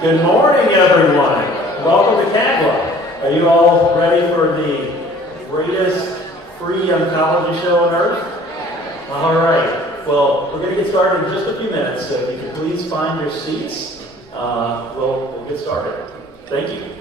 Good morning, everyone. Welcome to CAGWA. Are you all ready for the greatest free oncology show on earth? All right. Well, we're going to get started in just a few minutes, so if you could please find your seats, we'll get started. Thank you.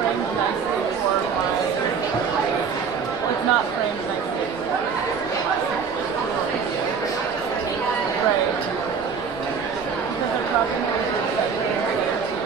framed nicely for my, well, it's not framed nicely. Right. Because I'm cropping it with the settings there too.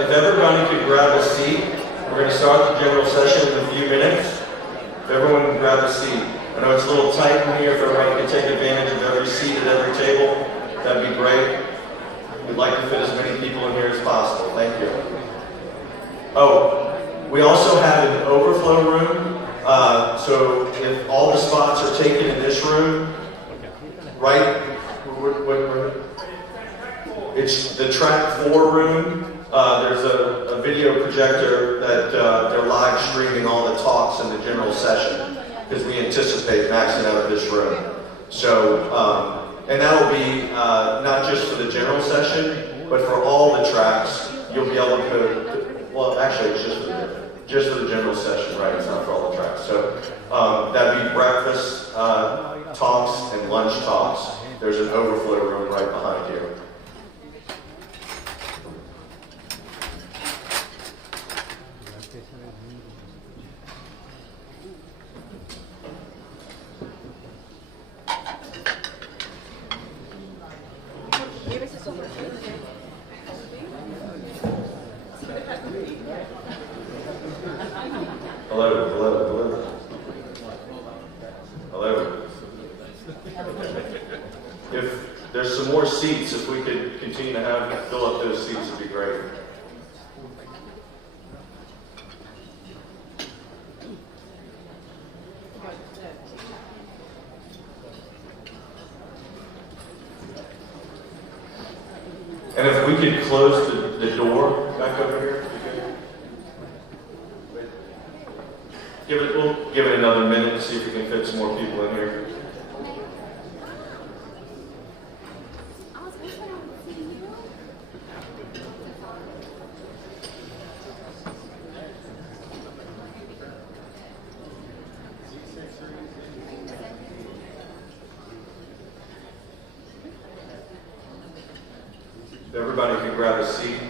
If everybody could grab a seat, we're going to start the general session in a few minutes. If everyone can grab a seat. I know it's a little tight in here. If everybody can take advantage of every seat at every table, that'd be great. We'd like to fit as many people in here as possible. Thank you. Oh, we also have an overflow room. So if all the spots are taken in this room, right? It's the track 4 room. There's a video projector that they're live streaming all the talks in the general session because we anticipate maxing out this room. So, and that'll be not just for the general session, but for all the tracks. You'll be able to, well, actually, it's just for the general session, right? It's not for all the tracks. So that'd be breakfast talks and lunch talks. There's an overflow room right behind you. Hello. If there's some more seats, if we could continue to fill up those seats, would be great. And if we could close the door back over here. We'll give it another minute to see if we can fit some more people in here. If everybody can grab a seat.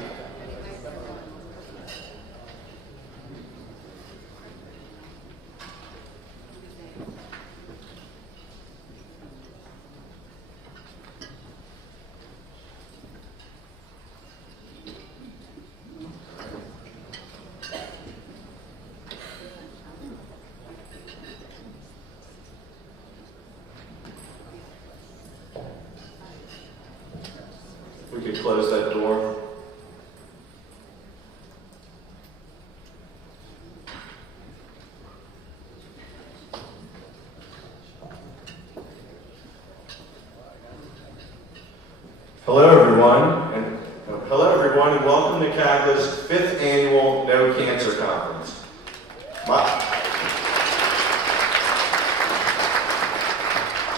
We could close that door. everyone, and welcome to CAGLA's 5th annual No Cancer Conference.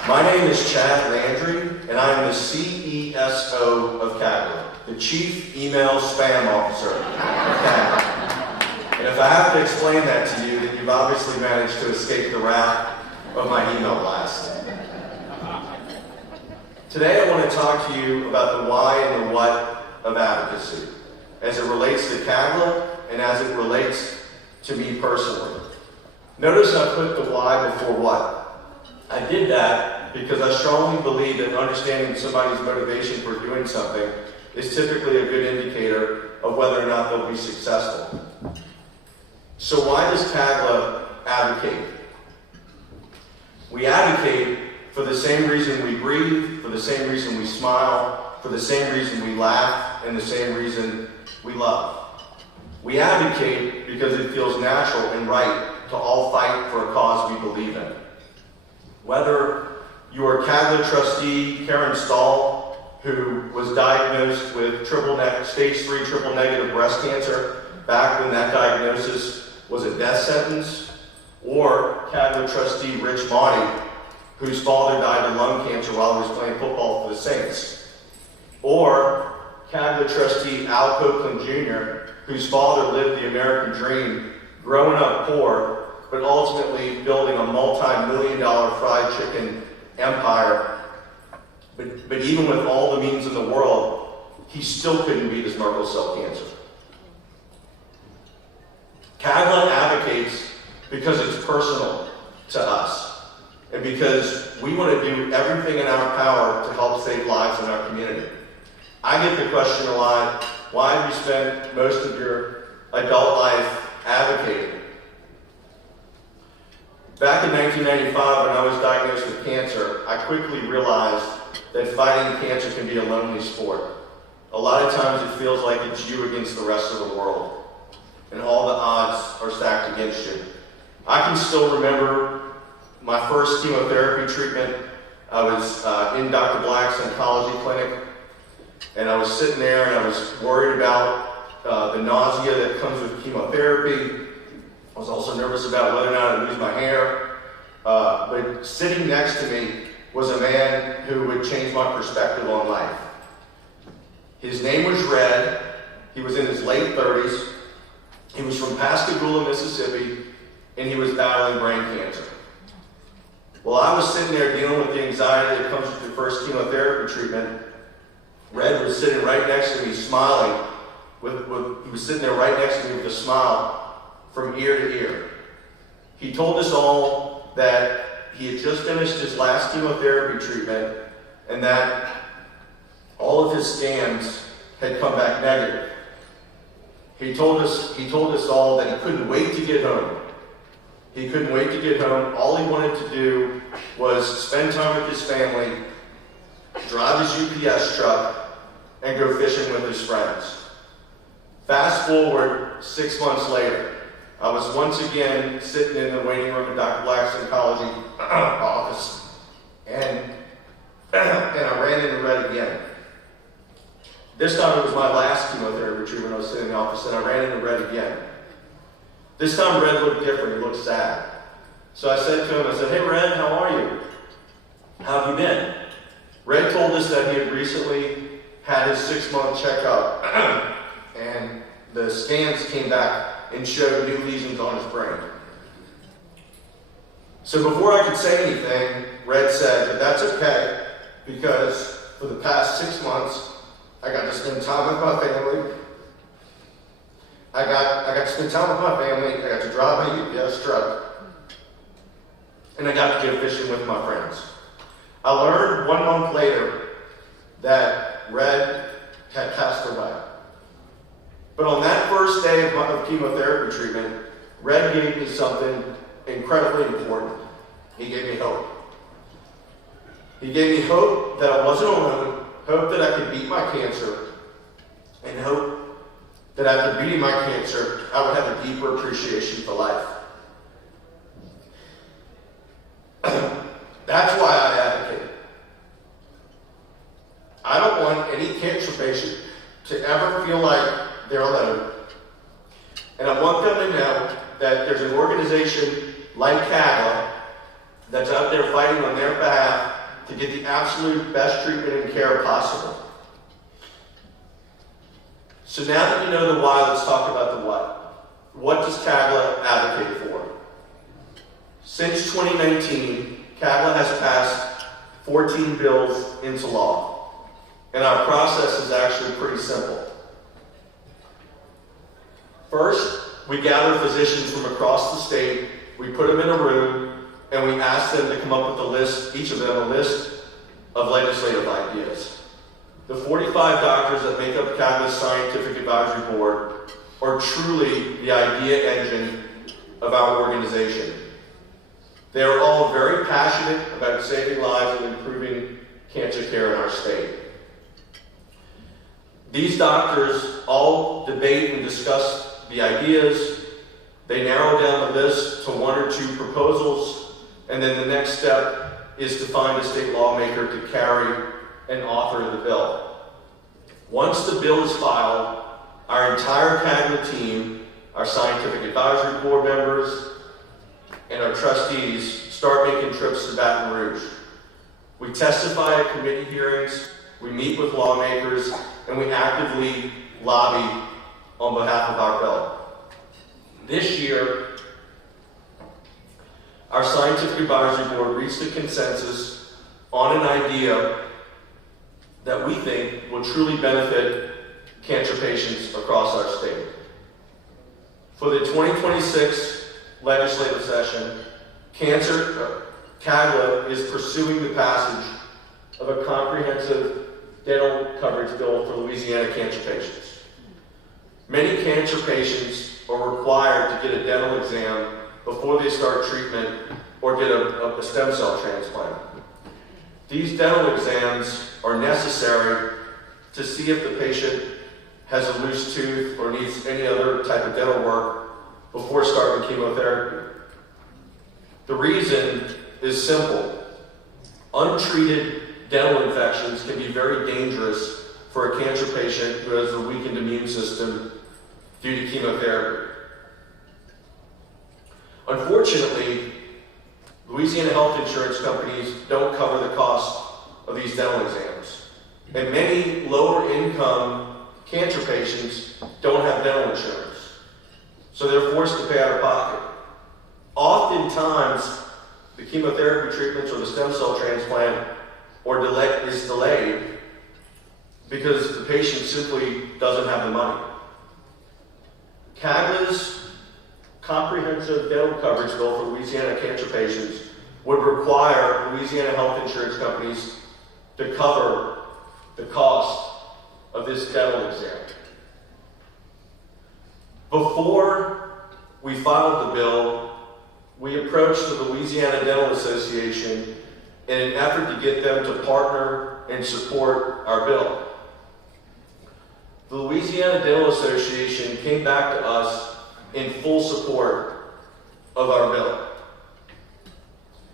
My name is Chad Landry, and I am the CESO of CAGLA, the Chief Email Spam Officer of CAGLA. And if I have to explain that to you, then you've obviously managed to escape the wrath of my email blast. Today I want to talk to you about the why and the what of advocacy, as it relates to CAGLA and as it relates to me personally. Notice I put the why before what. I did that because I strongly believe that understanding somebody's motivation for doing something is typically a good indicator of whether or not they'll be successful. So why does CAGLA advocate? We advocate for the same reason we breathe, for the same reason we smile, for the same reason we laugh, and the same reason we love. We advocate because it feels natural and right to all fight for a cause we believe in. Whether you are CAGLA trustee Karen Stahl, who was diagnosed with stage 3 triple negative breast cancer back when that diagnosis was a death sentence, or CAGLA trustee Rich Monty, whose father died of lung cancer while he was playing football for the Saints, or CAGLA trustee Al Copeland Jr., whose father lived the American dream, growing up poor, but ultimately building a multi-million-dollar fried chicken empire. But even with all the means in the world, he still couldn't beat his Merkel cell cancer. CAGLA advocates because it's personal to us, and because we want to do everything in our power to help save lives in our community. I get the question a lot, why have you spent most of your adult life advocating? Back in 1995, when I was diagnosed with cancer, I quickly realized that fighting cancer can be a lonely sport. A lot of times it feels like it's you against the rest of the world, and all the odds are stacked against you. I can still remember my first chemotherapy treatment. I was in Dr. Black's oncology clinic, and I was sitting there and I was worried about the nausea that comes with chemotherapy. I was also nervous about whether or not I'd lose my hair. But sitting next to me was a man who would change my perspective on life. His name was Red. He was in his late 30s. He was from Pascagoula, Mississippi, and he was battling brain cancer. While I was sitting there dealing with the anxiety that comes with your first chemotherapy treatment, Red was sitting right next to me smiling. He was sitting there right next to me with a smile from ear to ear. He told us all that he had just finished his last chemotherapy treatment and that all of his scans had come back negative. He told us all that he couldn't wait to get home. He couldn't wait to get home. All he wanted to do was spend time with his family, drive his UPS truck, and go fishing with his friends. Fast forward 6 months later, I was once again sitting in the waiting room of Dr. Black's oncology office, and I ran into Red again. This time it was my last chemotherapy treatment. I was sitting in the office, and I ran into Red again. This time Red looked different. He looked sad. So I said to him, I said, "Hey Red, how are you? How have you been?" Red told us that he had recently had his 6-month checkup, and the scans came back and showed new lesions on his brain. So before I could say anything, Red said that that's okay, because for the past 6 months, I got to spend time with my family. I got to spend time with my family, I got to drive my UPS truck, and I got to go fishing with my friends. I learned 1 month later that Red had passed away. But on that first day of chemotherapy treatment, Red gave me something incredibly important. He gave me hope. He gave me hope that I wasn't alone, hope that I could beat my cancer, and hope that after beating my cancer, I would have a deeper appreciation for life. That's why I advocate. I don't want any cancer patient to ever feel like like they're alone. And I want them to know that there's an organization like CAGLA that's out there fighting on their behalf to get the absolute best treatment and care possible. So now that you know the why, let's talk about the what. What does CAGLA advocate for? Since 2019, CAGLA has passed 14 bills into law. And our process is actually pretty simple. First, we gather physicians from across the state, we put them in a room, and we ask them to come up with a list, each of them a list of legislative ideas. The 45 doctors that make up CAGLA's Scientific Advisory Board are truly the idea engine of our organization. They are all very passionate about saving lives and improving cancer care in our state. These doctors all debate and discuss the ideas. They narrow down the list to 1 or 2 proposals, and then the next step is to find a state lawmaker to carry and author the bill. Once the bill is filed, our entire CAGLA team, our Scientific Advisory Board members, and our trustees start making trips to Baton Rouge. We testify at committee hearings, we meet with lawmakers, and we actively lobby on behalf of our bill. This year, our Scientific Advisory Board reached a consensus on an idea that we think will truly benefit cancer patients across our state. For the 2026 legislative session, CAGLA is pursuing the passage of a comprehensive dental coverage bill for Louisiana cancer patients. Many cancer patients are required to get a dental exam before they start treatment or get a stem cell transplant. These dental exams are necessary to see if the patient has a loose tooth or needs any other type of dental work before starting chemotherapy. The reason is simple. Untreated dental infections can be very dangerous for a cancer patient who has a weakened immune system due to chemotherapy. Unfortunately, Louisiana health insurance companies don't cover the cost of these dental exams. And many lower income cancer patients don't have dental insurance. So they're forced to pay out of pocket. Oftentimes, the chemotherapy treatments or the stem cell transplant is delayed because the patient simply doesn't have the money. CAGLA's comprehensive dental coverage bill for Louisiana cancer patients would require Louisiana health insurance companies to cover the cost of this dental exam. Before we filed the bill, we approached the Louisiana Dental Association in an effort to get them to partner and support our bill. The Louisiana Dental Association came back to us in full support of our bill.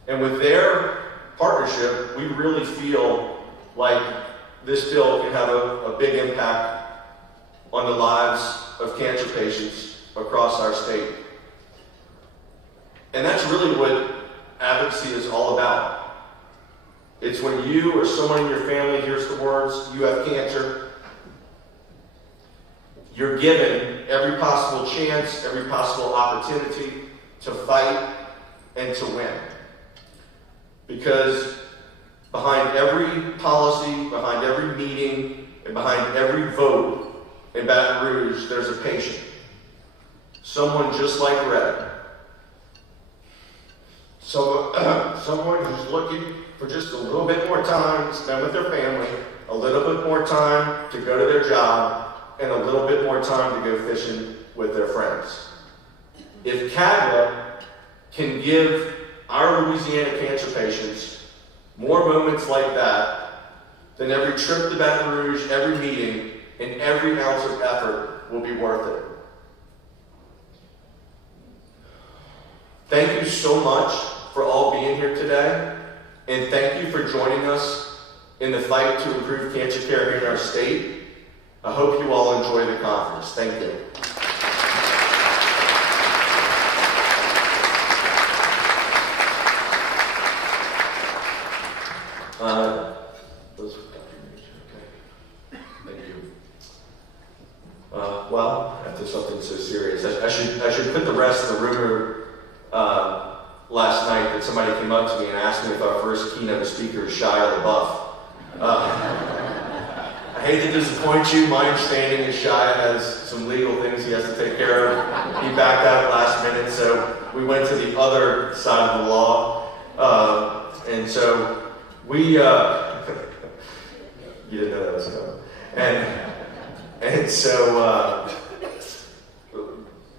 And with their partnership, we really feel like this bill can have a big impact on the lives of cancer patients across our state. And that's really what advocacy is all about. It's when you or someone in your family hears the words, "You have cancer," you're given every possible chance, every possible opportunity to fight and to win. Because behind every policy, behind every meeting, and behind every vote in Baton Rouge, there's a patient. Someone just like Red. Someone who's looking for just a little bit more time to spend with their family, a little bit more time to go to their job, and a little bit more time to go fishing with their friends. If CAGLA can give our Louisiana cancer patients more moments like that, then every trip to Baton Rouge, every meeting, and every ounce of effort will be worth it. Thank you so much for all being here today, and thank you for joining us in the fight to improve cancer care here in our state. I hope you all enjoy the conference. Thank you. Those were Dr. Major, okay. Thank you. Well, after something so serious, I should put the rest of the rumor last night that somebody came up to me and asked me if our first keynote speaker is Shia LaBeouf. I hate to disappoint you. My understanding is Shia has some legal things he has to take care of. He backed out last minute, so we went to the other side of the law. And so we, you didn't know that was coming. And so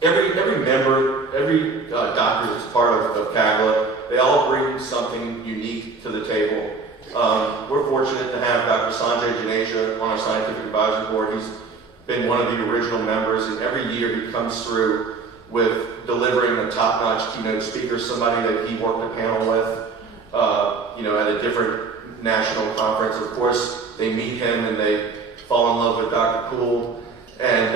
every member, every doctor that's part of CAGLA, they all bring something unique to the table. We're fortunate to have Dr. Sanjay Janeja on our scientific advisory board. He's been one of the original members, and every year he comes through with delivering a top-notch keynote speaker, somebody that he worked a panel with, at a different national conference. Of course, they meet him and they fall in love with Dr. Poole. And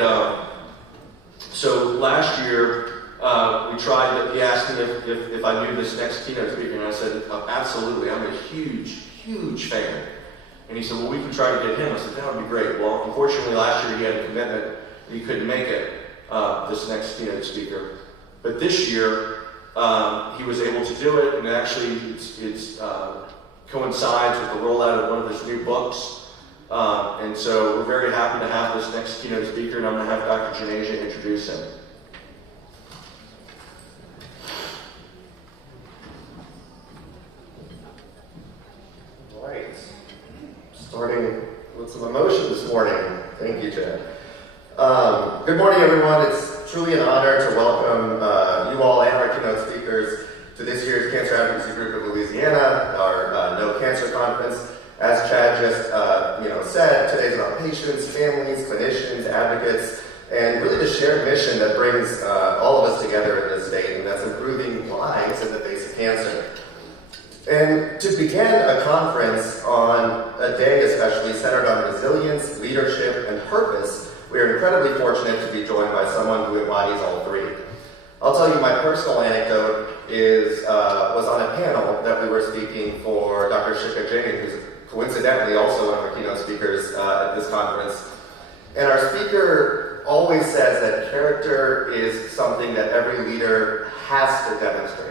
so last year, he asked me if I knew this next keynote speaker, and I said, absolutely, I'm a huge fan. And he said, well, we can try to get him. I said, that would be great. Well, unfortunately, last year he had a commitment and he couldn't make it, this next keynote speaker. But this year, he was able to do it, and actually it coincides with the rollout of one of his new books. And so we're very happy to have this next keynote speaker, and I'm going to have Dr. Janeja introduce him. All right. Starting with some emotion this morning. Thank you, Chad. Good morning, everyone. It's truly an honor to welcome you all and our keynote speakers to this year's Cancer Advocacy Group of Louisiana, our No Cancer Conference. As Chad just said, today's about patients, families, clinicians, advocates, and really the shared mission that brings all of us together in this state, and that's improving lives in the face of cancer. And to begin a conference on a day especially centered on resilience, leadership, and purpose, we are incredibly fortunate to be joined by someone who embodies all three. I'll tell you my personal anecdote was on a panel that we were speaking for Dr. Shikha Jain, who's coincidentally also one of our keynote speakers at this conference. And our speaker always says that character is something that every leader has to demonstrate.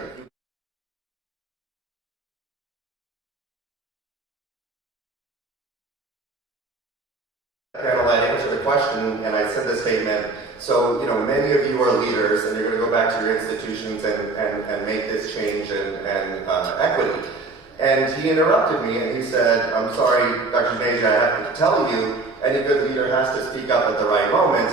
Panel, I answered the question and I said the statement, so many of you are leaders and you're going to go back to your institutions and make this change and equity. And he interrupted me and he said, I'm sorry, Dr. Janeja, I have to tell you, any good leader has to speak up at the right moment.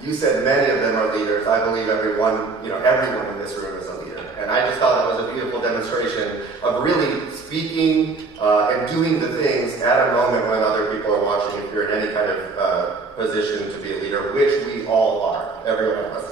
You said many of them are leaders. I believe everyone in this room is a leader. And I just thought that was a beautiful demonstration of really speaking and doing the things at a moment when other people are watching, if you're in any kind of position to be a leader, which we all are, every one of us.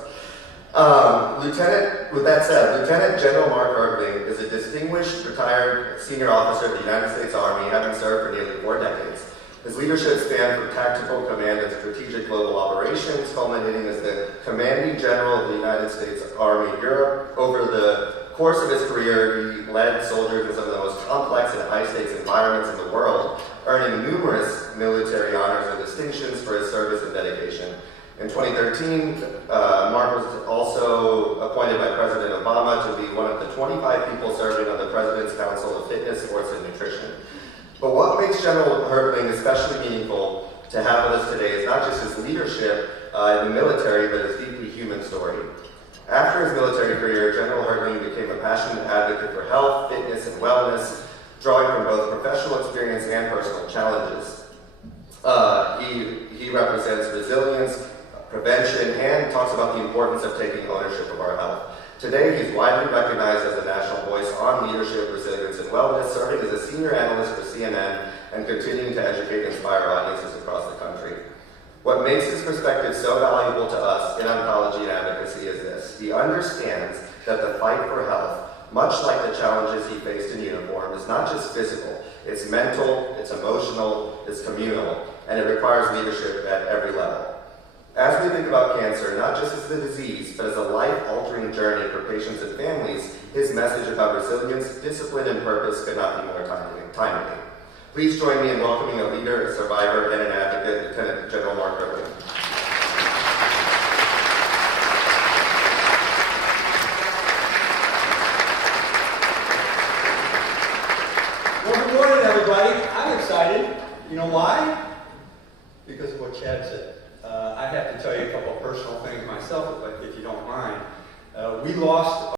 With that said, Lieutenant General Mark Ertling is a distinguished retired senior officer of the United States Army, having served for nearly 4 decades. His leadership spanned from tactical command and strategic global operations, culminating as the Commanding General of the United States Army Europe. Over the course of his career, he led soldiers in some of the most complex and high-stakes environments in the world, earning numerous military honors and distinctions for his service and dedication. In 2013, Mark was also appointed by President Obama to be one of the 25 people serving on the President's Council of Fitness, Sports, and Nutrition. But what makes General Ertling especially meaningful to have with us today is not just his leadership in the military, but his deeply human story. After his military career, General Ertling became a passionate advocate for health, fitness, and wellness, drawing from both professional experience and personal challenges. He represents resilience, prevention, and talks about the importance of taking ownership of our health. Today, he's widely recognized as a national voice on leadership, resilience, and wellness, serving as a senior analyst for CNN and continuing to educate and inspire audiences across the country. What makes his perspective so valuable to us in oncology and advocacy is this. He understands that the fight for health, much like the challenges he faced in uniform, is not just physical. It's mental, it's emotional, it's communal. and it requires leadership at every level. As we think about cancer, not just as the disease, but as a life-altering journey for patients and families, his message about resilience, discipline, and purpose could not be more timely. Please join me in welcoming a leader, a survivor, and an advocate, Lieutenant General Mark Kirkland. Well, good morning, everybody. I'm excited. You know why? Because of what Chad said. I have to tell you a couple of personal things myself, if you don't mind. We lost